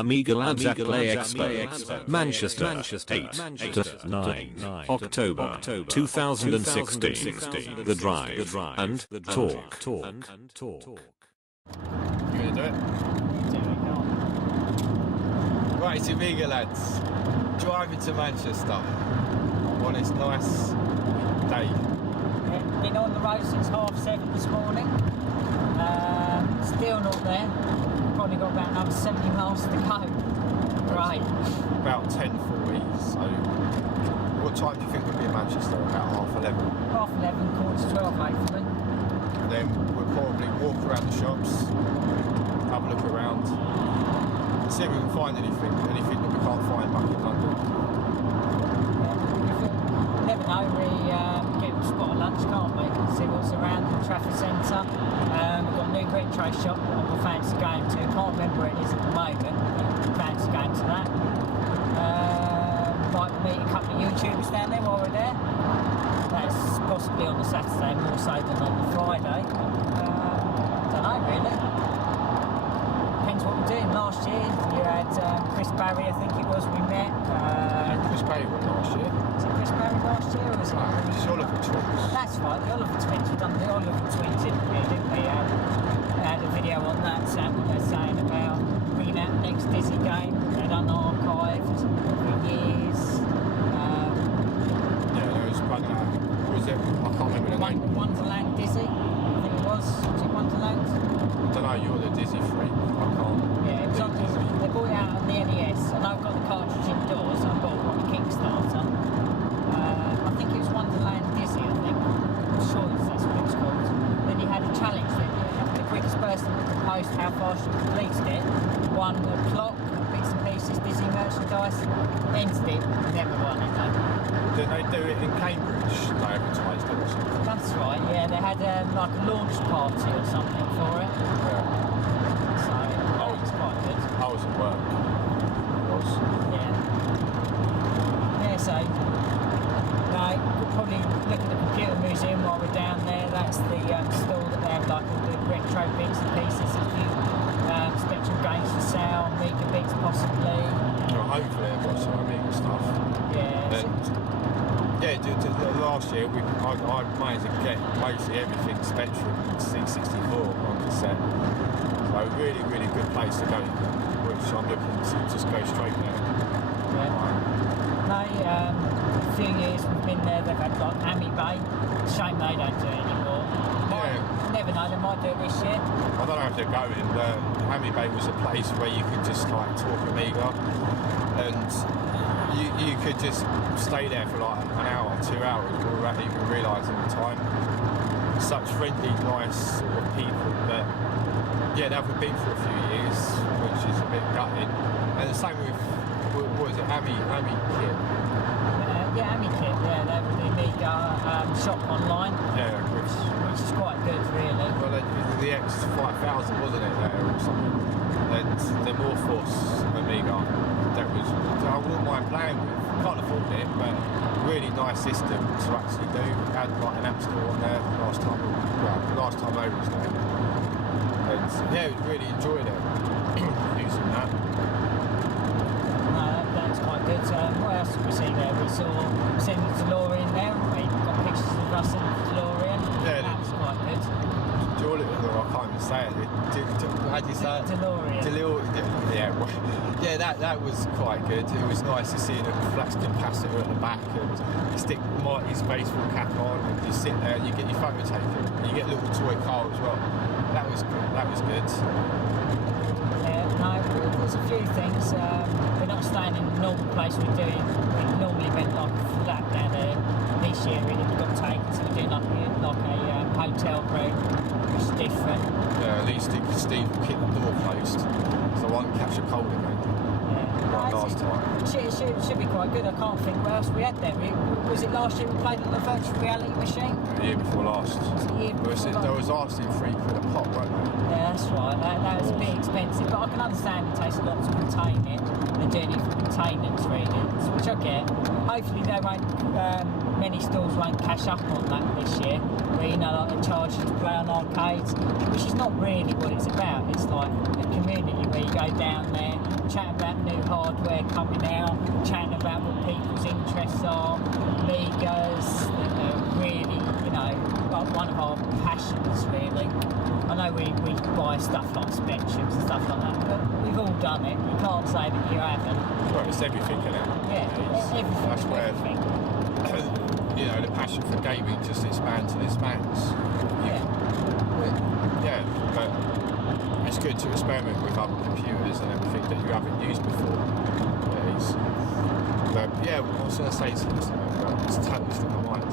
Amiga Lads at Play Expo, Manchester, 8 to 9 October 2016. The Drive and Talk. You gonna do it? Right, it's Amiga Lads. Driving to Manchester on this nice day. Yeah, been on the road since 7:30 this morning. Still not there. Probably got about another 70 miles to go. Right. About 10:40. So, what time do you think we'll be in Manchester? About 11:30. 11:30, quarter to 12, hopefully. Then we'll probably walk around the shops, have a look around, see if we can find anything that we can't find back in London. Never know, we get a spot of lunch, can't we? See what's around the traffic centre. We've got a new retro shop that I fancy going to. Can't remember where it is at the moment, but fancy going to that. Might meet a couple of YouTubers down there while we're there. That's possibly on the Saturday more so than on the Friday. Don't know really. Depends what we're doing. Last year you had Chris Barry, I think it was, we met. Chris Barry went last year. Was it Chris Barry last year or was it? It's the Oliver Twins. That's right, the Oliver Twins. We've done the Oliver Twins interview, didn't we? Had a video on that, what they're saying about bringing out the next Disney game. They've done archived for years. Yeah, there was one, what was it? I can't remember the name. Wonderland Disney, I think it was. Was it Wonderland? I don't know, you're the Disney freak. I can't. Yeah, it was on Disney. They brought it out on the NES, and I've got the cartridge indoors. I've got it on the Kickstarter. I think it was Wonderland Disney, I think. I'm sure that's what it was called. Then you had a challenge that the quickest person that could post how fast you completed it won a clock, bits and pieces, Disney merchandise, ended it, never won it though. Did they do it in Cambridge? They advertised it or something? That's right, yeah, they had like a launch party or something for it. Yeah. So that was quite good. I was at work. I was. Yeah. Yeah, so we'll probably look at the computer museum while we're down there. That's the store that they have like all the retro bits and pieces, a few Spectrum games for sale, Amiga bits possibly. Well, hopefully I've got some Amiga stuff. Yeah. Last year I managed to get mostly everything Spectrum and C64 on cassette. So really, really good place to go, which I'm looking to just go straight there. Yeah. A few years we've been there, they've had like Amy Bay. Shame they don't do it anymore. Never know, they might do it this year. I don't know if they're going. Amy Bay was a place where you could just like talk Amiga, and you could just stay there for like an hour, 2 hours without even realising the time. Such friendly, nice sort of people, but yeah, they haven't been for a few years, which is a bit gutting. And the same with, what is it, Amy Kit? Yeah, Amy Kit, yeah, they have the Amiga shop online. Yeah, which is quite good, really. Well, the X5000, wasn't it, there or something? And the Morphos Amiga, that was, I wouldn't mind playing with. Can't afford it, but really nice system to actually do. Had like an app store on there last time I was there. And yeah, really enjoyed it using that. That's quite good. What else did we see there? We seen the DeLorean there. We got pictures of us in the DeLorean. Yeah, that was quite good. I can't even say it. How do you say it? DeLorean. Yeah, that was quite good. It was nice to see the flash capacitor at the back, and you stick Marty's baseball cap on, and you sit there and you get your photo taken. And you get a little toy car as well. That was good. Yeah, no, there's a few things. We're not staying in the normal place we're doing. We normally rent like a flat down there. This year we got taken, so we're doing like a hotel room, which is different. Yeah, at least Steve will keep the door closed, so I won't catch a cold again. Like last time. It should be quite good. I can't think what else we had there. Was it last year we played on the virtual reality machine? The year before last. There was asking £3 a pop, weren't they? Yeah, that's right. That was a bit expensive, but I can understand it takes a lot to contain it. They're doing it for maintenance reasons, which I get. Hopefully they won't, many stores won't cash up on that this year. Where, you know, like they charge you to play on arcades, which is not really what it's about. It's like a community where you go down there, chat everywhere coming out, chatting about what people's interests are, Amigas, really, you know, like one of our passions really. I know we buy stuff like Spectrums and stuff like that, but we've all done it. You can't say that you haven't. Well, it's everything, isn't it? Yeah, everything. That's where, everything. you know, the passion for gaming just expands and expands. Yeah, but it's good to experiment with other computers and everything that you haven't used before. But yeah, I was going to say something, but it's totally slipped my mind.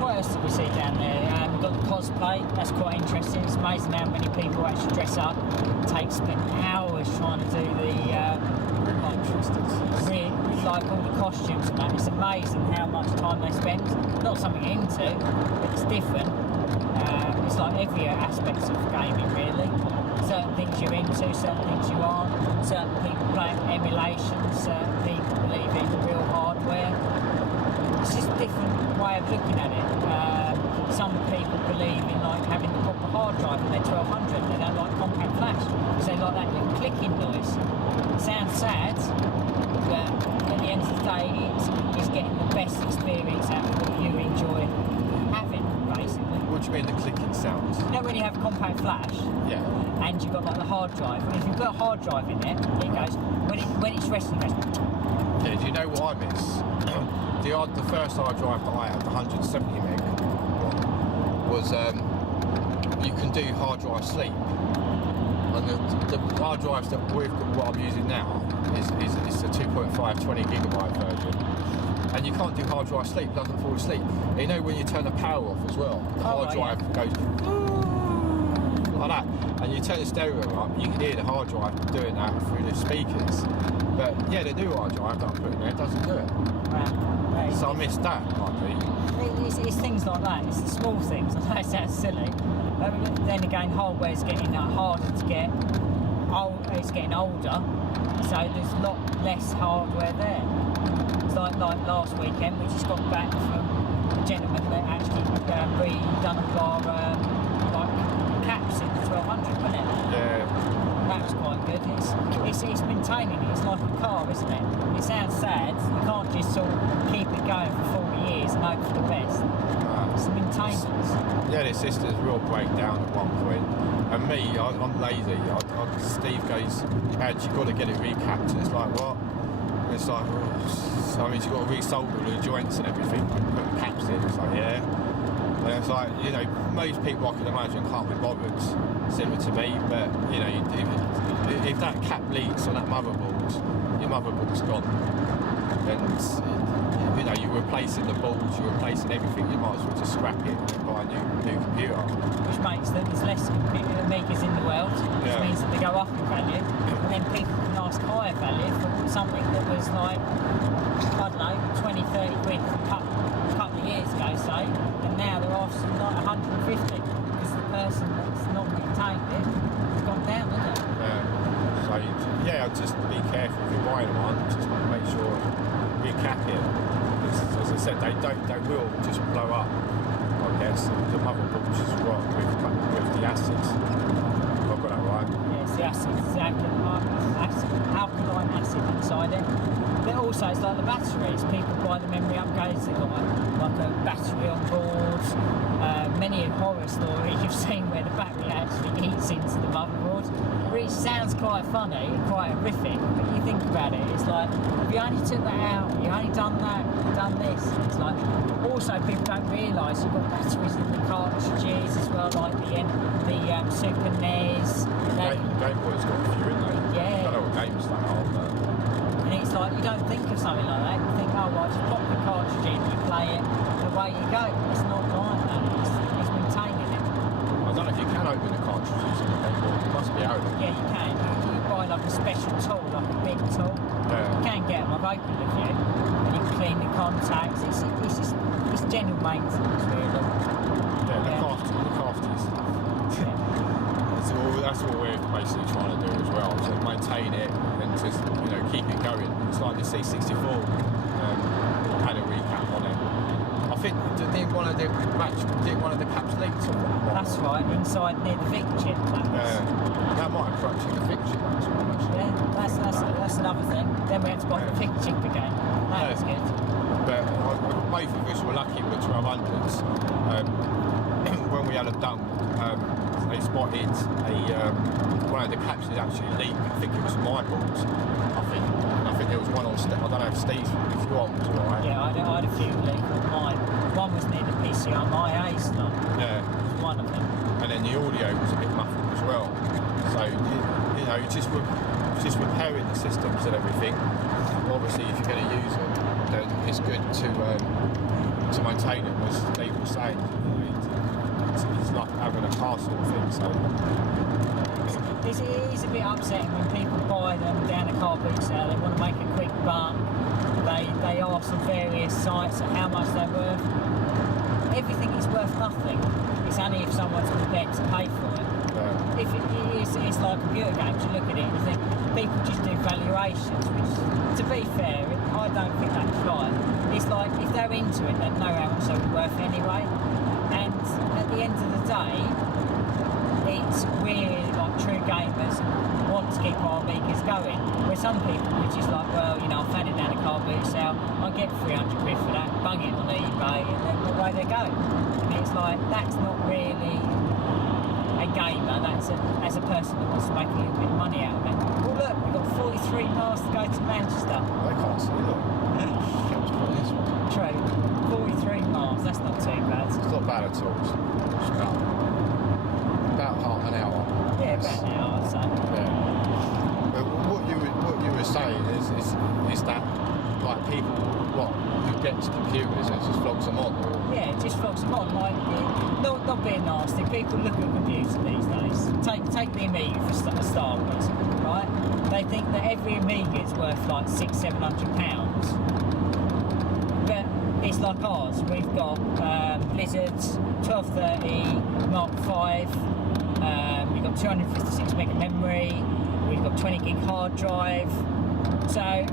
What else did we see down there? We've got the cosplay, that's quite interesting. It's amazing how many people actually dress up. Spend hours trying to do the like all the costumes and that. It's amazing how much time they spend. Not something into, but it's different. It's like every aspect of gaming really. Certain things you're into, certain things you aren't. Certain people play emulations, certain people believe in real hardware. It's just a different way of looking at it. Some people believe in like having the proper hard drive in their 1200. They don't like compact flash because they like that little clicking noise. It sounds sad, but at the end of the day, it's getting the best experience out of what you enjoy having, basically. What do you mean the clicking sound? You know when you have compact flash? Yeah. And you've got like the hard drive. If you put a hard drive in it, it goes when it's resting, it goes. Yeah. Do you know what I miss? The first hard drive that I had, the 170 meg, was you can do hard drive sleep. And the hard drives that what I'm using now is the 2.5 20 gigabyte version. And you can't do hard drive sleep, it doesn't fall asleep. You know when you turn the power off as well, the hard drive goes like that. And you turn the stereo up, you can hear the hard drive doing that through the speakers. But yeah, the new hard drive that I'm putting there doesn't do it. Right. So I missed that, It's things like that, it's the small things. I know it sounds silly. Then again, hardware's getting harder to get. It's getting older, so there's a lot less hardware there. It's like last weekend, we just got back from a gentleman that actually redone our like caps in the 1200, wasn't it? Yeah. That was quite good. It's maintaining it. It's like a car, isn't it? It sounds sad. You can't just sort of keep it going for 40 years and hope for the best. It's the maintenance. Yeah, the system's real breakdown at one point. And me, I'm lazy. Steve goes, you've got to get it recapped. And it's like, what? And it's like, oh. I mean, you've got to resolder all the joints and everything, put the caps in. It's like, yeah. And it's like, you know, most people I can imagine can't be bothered, similar to me, but, you know, if that cap leaks on that motherboard, your motherboard's gone. And, you know, you're replacing the boards, you're replacing everything, you might as well just scrap it and buy a new computer. Which makes that there's less Amigas in the world, which means that they go up in value, and then people can ask higher value for something that was like, I don't know, 20, 30 quid a couple of years ago, say, and now they're asking like 150 because the person that's not maintained it has gone down, hasn't it? So, yeah, just be careful if you're buying one, just make sure you cap it. As I said, they will just blow up, I guess. The motherboard just rot with the acids. I've got that right. Yes, the acids, alkaline acid inside it. But also, it's like the batteries. People buy the memory upgrades, they've got like a battery on board. Many a horror story you've seen where the battery actually eats into the motherboard. Which sounds quite funny, quite horrific, but you think about it, it's like, if you only took that out, you only done that, done this, it's like, also people don't realise you've got batteries in the cartridges as well, like the Super NES. Game Boy's got a few in there. Yeah. I don't know what games that are, but... And it's like, you don't think of something like that, you think, oh right, just pop the cartridge in, you play it, and away you go. It's not like that, it's maintaining it. I don't know if you can open the cartridges in the Game Boy, it must be open. Yeah, you can. You buy like a special tool, like a big tool. Yeah. You can get them, I've opened a few, and you can clean the contacts. It's general maintenance, really. Yeah, the crafty stuff. That's all we're basically trying to do as well, to maintain it and just, you know, keep it going. It's like the C64 had a recap on it. I think did one of the caps leaked or what? That's right, inside near the Vic chip. That might have corrupted the Vic chip actually. Yeah, that's then we had to buy the thick chip again. That was good. But both of us were lucky with the 1200s. When we had them done, they spotted one of the capsules actually leak. I think it was my balls. I think there was one on. I don't know if Steve's, if yours was alright. Yeah, I had a few leak on mine. One was near the PCR, my A slot. Yeah. It was one of them. And then the audio was a bit muffled as well. So you know, just repairing the systems and everything. Obviously, if you're going to use them, then it's good to maintain them, as Steve was saying. It's like having a car sort of thing. So it is a bit upsetting when people buy them down a car boot sale. They want to make a quick buck. They ask on various sites how much they're worth. Everything is worth nothing. It's only if someone's prepared to pay for it. yeah. If it's like computer games, you look at it and think people just do valuations, which, to be fair, I don't think that's right. It's like if they're into it, they know how much they're worth anyway. And at the end of the day, it's we're like true gamers want to keep our Amigas going. Where some people are just like, well, you know, I've had it down a car boot sale, I get 300 quid for that, bung it on eBay, and then away they go. And it's like that's not really a gamer. That's a person that wants to make a little bit of money out of it. Well, look, we've got 43 miles to go to Manchester. I can't see that. True. 43 miles. That's not too bad. It's not bad at all. It's about half an hour. Yeah, about an hour, I'd say. Yeah. But what you were saying is that like people who get to computers and just flogs them on. Or... Yeah, it just flogs them on. Like, not being nasty. People look at computers these days. Take the Amiga for starters, right? They think that every Amiga is worth like £600-700. But it's like ours. We've got Blizzard's 1230 Mark V. We've got 256 meg memory. We've got 20 gig hard drive. So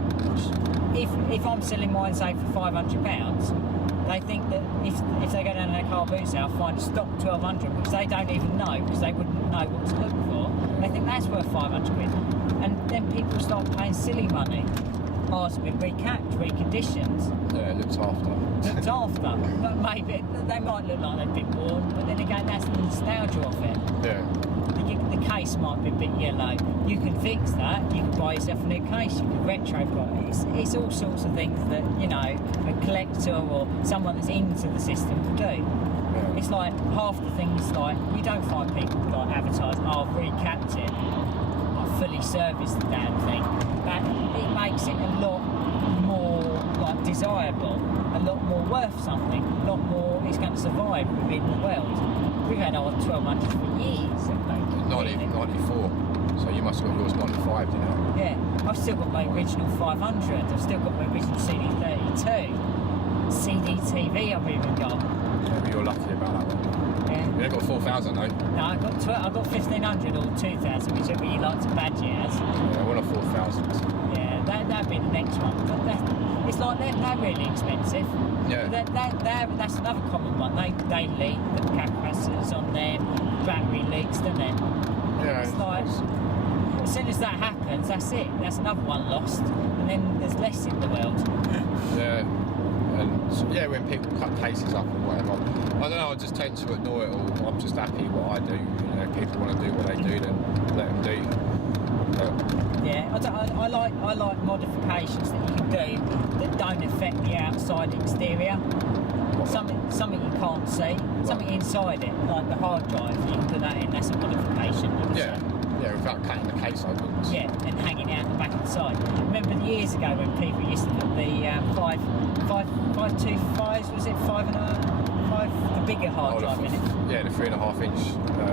if I'm selling mine, say for £500, they think that if they go down in a car boot sale, find a stock 1200, which they don't even know because they wouldn't know what to look for. They think that's worth 500 quid, and then people start paying silly money. Ours have been recapped, reconditioned. Yeah, looked after. Looked after. But maybe they might look like they've been worn, but then again, that's the nostalgia of it. Yeah. The case might be a bit yellow. You can fix that. You can buy yourself a new case. You can retro it. It's all sorts of things that, you know, a collector or someone that's into the system can do. Yeah. It's like half the things, like you don't find people like advertise, oh, I've recapped it, I've fully serviced the damn thing. But it makes it a lot more like desirable, a lot more worth something, a lot more it's going to survive within the world. We've had our 1200s for years, haven't we? 94. So you must have got yours 95, you know? Yeah, I've still got my original 500. I've still got my original CD32. CD-TV I've even got. Yeah, but you're lucky about that one. Yeah. You ain't got 4,000 though? No, I got 1500 or 2000, whichever you like to badge it as. Yeah, I want a 4,000. Yeah, that'd be the next one. But it's like they're really expensive. Yeah. That's another common one. They leak, the capacitors on them, battery leaks, don't they? Yeah. It's like, as soon as that happens, that's it. That's another one lost. And then there's less in the world. Yeah. And yeah, when people cut cases up or whatever, I don't know, I just tend to ignore it all. I'm just happy what I do. You know, if people want to do what they do, then let them do. Yeah, I like modifications that you can do that don't affect the outside exterior. Something you can't see, something inside it, like the hard drive, you can put that in, that's a modification. Yeah, without cutting the case open. Yeah, and hanging out the back and side. Remember years ago when people used to put the 525s, was it 5 the bigger hard drive in it? Yeah, the 3.5 inch.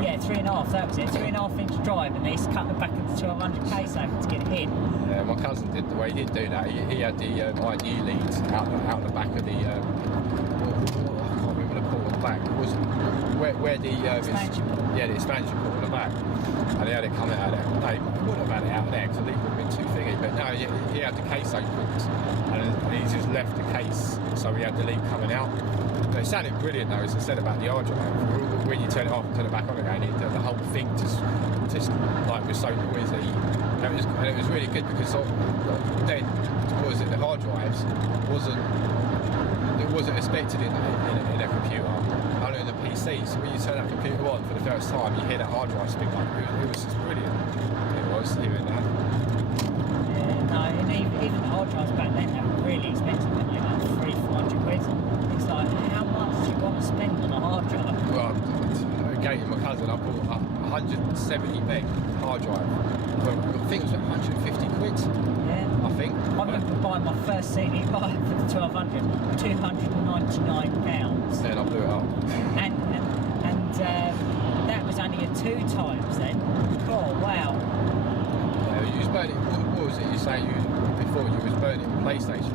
Yeah, 3.5, that was it. 3.5 inch drive, and they used to cut the back of the 1200 case open to get it in. Yeah, my cousin did the way he did do that. He had the IDU leads out the back of the. I can't remember the port on the back. It was where the expansion port. Yeah, the expansion port on the back, and he had it coming out of there. No, he wouldn't have had it out of there because I think it would have been too thingy. But no, he had the case opened, and he just left the case, so he had the leak coming out. But it sounded brilliant though, as I said about the hard drive. When you turn it off and turn it back on again, the whole thing just like was so noisy. And it was really good because then, what was it, the hard drives wasn't expected in a computer, only in the PC. So when you turn that computer on for the first time, you hear that hard drive spin like it was just brilliant. It was hearing that. Yeah, no, and even the hard drives back then, they were really expensive, weren't they? Like 300-400 quid. It's like, how much do you want to spend on a hard drive? Well, again, my cousin, I bought a 170 meg hard drive. I think it was 150 quid. Yeah. I think. I remember buying my first CD live for the 1200, £299. Then I blew it up. And that was only a 2 times then. Oh wow. Yeah, you was burning. What was it? You say before you was burning PlayStation.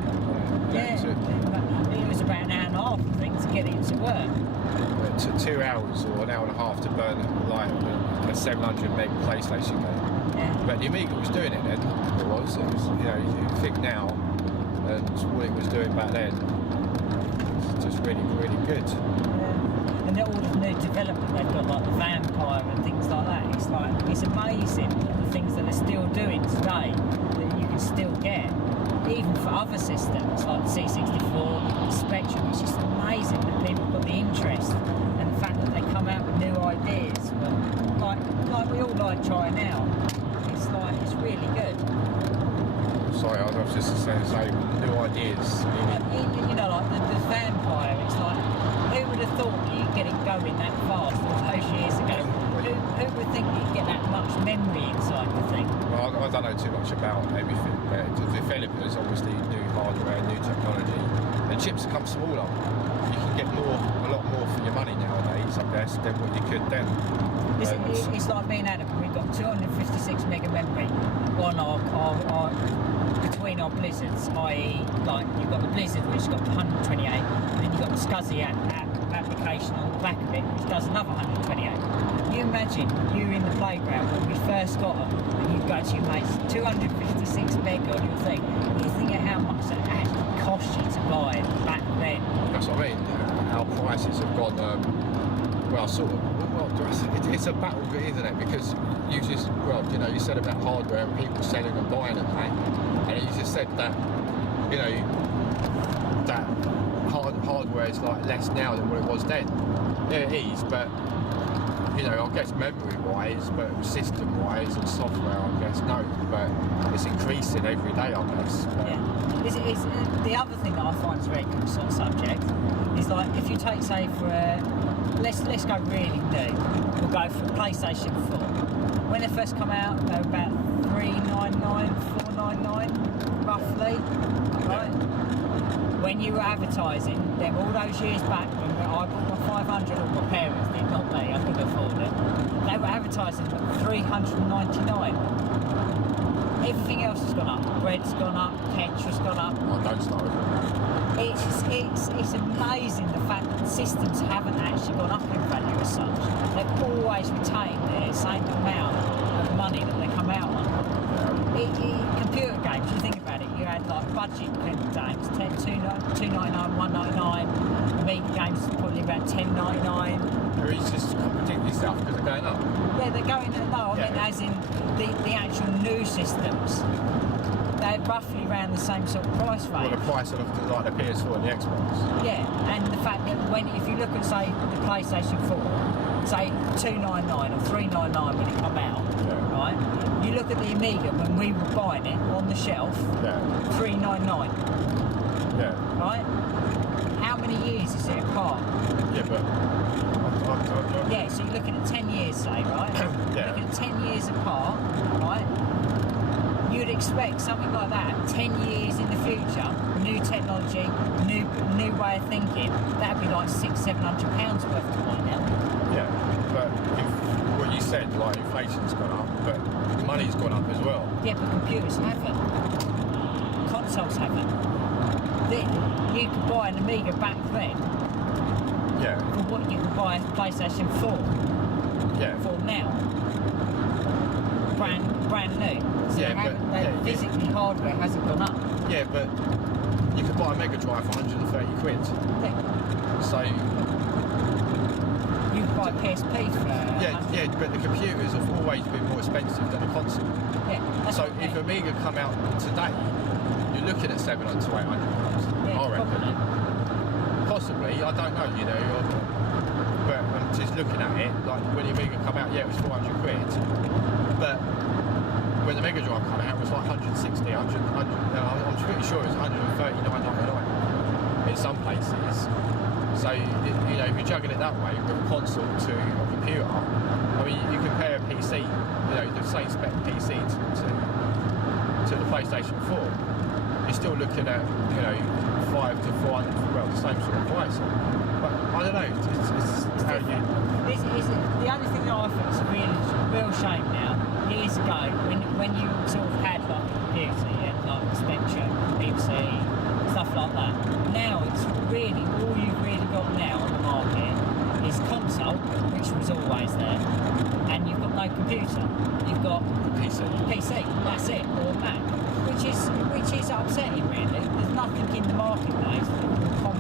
Yeah. It was about an hour and a half, I think, to get it to work. It took 2 hours or an hour and a half to burn like a 700 meg PlayStation game. Yeah. But the Amiga was doing it then. It was, you know, you think now, and what it was doing back then, it's just really, really good. Yeah. And all the new development they've got, like the Vampire and things like that. It's like, it's amazing the things that they're still doing today that you can still get. Even for other systems like the C64, Spectrum, it's just amazing that people have got the interest and the fact that they come out with new ideas. But like we all like trying out. It's really good. Sorry, I was just saying new ideas. You know, like the Vampire, it's like, who would have thought that you'd get it going that fast all those years ago? Who would think that you'd get that much memory inside the thing? Well, I don't know too much about everything, but the developers obviously new hardware, new technology. The chips come smaller. You can get a lot more for your money nowadays, I guess, than what you could then. It's like me and Adam, we've got 256 mega memory on our between our blizzards, i.e. like you've got the blizzard which has got 128 and then you've got the SCSI application on the back of it which does another 128. You imagine you in the playground when we first got them and you go to your mates, 256 meg on your thing, and you think of how much that actually cost you to buy back then. That's what I mean. Our prices have gone, it's a battle, isn't it? Because you just, you said about hardware and people selling and buying and that, and you just said that, that hardware is like less now than what it was then. Yeah, it is, but I guess memory-wise, but system-wise and software, I guess no, but it's increasing every day, I guess. Yeah. It's the other thing that I find is very good sort of subject is like if you take, say, for let's go really new. We'll go for PlayStation 4. When they first come out, they were about $399, $499, roughly, right? When you were advertising them all those years back when I bought my 500, or my parents did, not me, I couldn't afford it. They were advertising at $399. Everything else has gone up. Bread's gone up, petrol's gone up. Oh, don't start with it. It's amazing the fact that systems haven't actually gone up in value as such. They've always retained the same amount of money that they come out on. Computer games, you think about it, you had like budget games, $2.99, $1.99, Amiga games probably about $10.99. Or it's just contradict yourself because they're going up. Yeah, they're going up. No, I mean as in the actual new systems. They're roughly around the same sort of price range. Well, the price of like the PS4 and the Xbox. Yeah, and the fact that if you look at say the PlayStation 4, say $299 or $399 when it come out, right? You look at the Amiga when we were buying it on the shelf, $399. Yeah. Right? How many years is it apart? Yeah, but yeah, so you're looking at 10 years, say, right? Yeah. Looking at 10 years apart, right? You'd expect something like that 10 years in the future, new technology, new way of thinking, that'd be like £600-700 worth of money now. Yeah, but if what you said, like inflation's gone up, but money's gone up as well. Yeah, but computers haven't. Consoles haven't. You could buy an Amiga back then. Yeah. For what you could buy a PlayStation 4. Yeah. For now. brand new. So Yeah, physically hardware hasn't gone up. Yeah, but you could buy a Mega Drive for 130 quid. Yeah. So You can buy a PSP for. yeah, but the computers have always been more expensive than a console. Yeah. So if Amiga come out today, you're looking at £700 to £800. Yeah, I reckon. probably. Possibly, I don't know, you know. But I'm just looking at it, like when the Amiga come out, yeah, it was 400 quid. But when the Mega Drive came out, it was like 160, 100, I'm pretty sure it was 139.99 in some places. So, you know, if you're juggling it that way, from a console to a computer, I mean, you compare a PC, you know, the same spec PC to the PlayStation 4, you're still looking at, you know, 5 to 400, well, the same sort of price. But I don't know, it's how you... The only thing that I think is a real shame now, years ago, when you sort of had like a computer, you had like Spectrum, BBC, stuff like that. Now it's really, all you've really got now on the market is console, which was always there, and you've got no computer. You've got PC, that's it, or Mac, which is upsetting really. There's nothing in the marketplace that will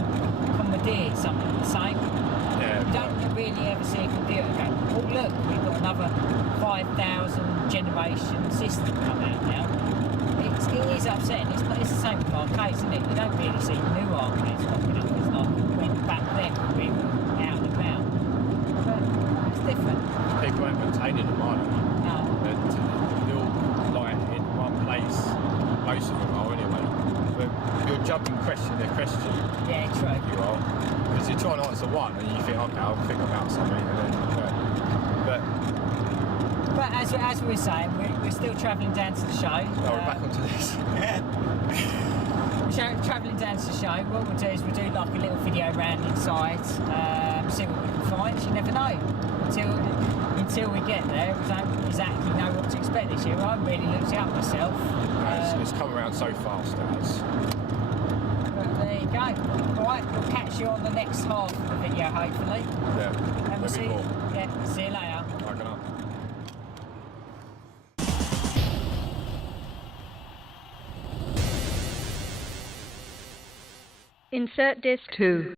commandeer something the same. Yeah, You don't really ever see a computer go, oh look, we've got another 5,000 generation system come out now. It is upsetting. It's the same with arcades, isn't it? You don't really see new arcades popping up. It's like when back then we were out and about. But it's different. People aren't maintaining them, are they? No. They're all like in one place. Most of them are anyway. But you're jumping question to question. Yeah, true. You are. Because you're trying to answer one and you think, okay, I'll think about something. And then, But as we were saying, we're still travelling down to the show. we're back onto this. We're travelling down to the show. What we'll do is we'll do like a little video round inside, see what we can find. You never know. Until we get there, we don't exactly know what to expect this year. I haven't really looked it up myself. It's come around so fast, guys. But there you go. Alright, we'll catch you on the next half of the video, hopefully. Yeah. And we'll see more. Yeah, see you later. Right, good night. Insert disc 2.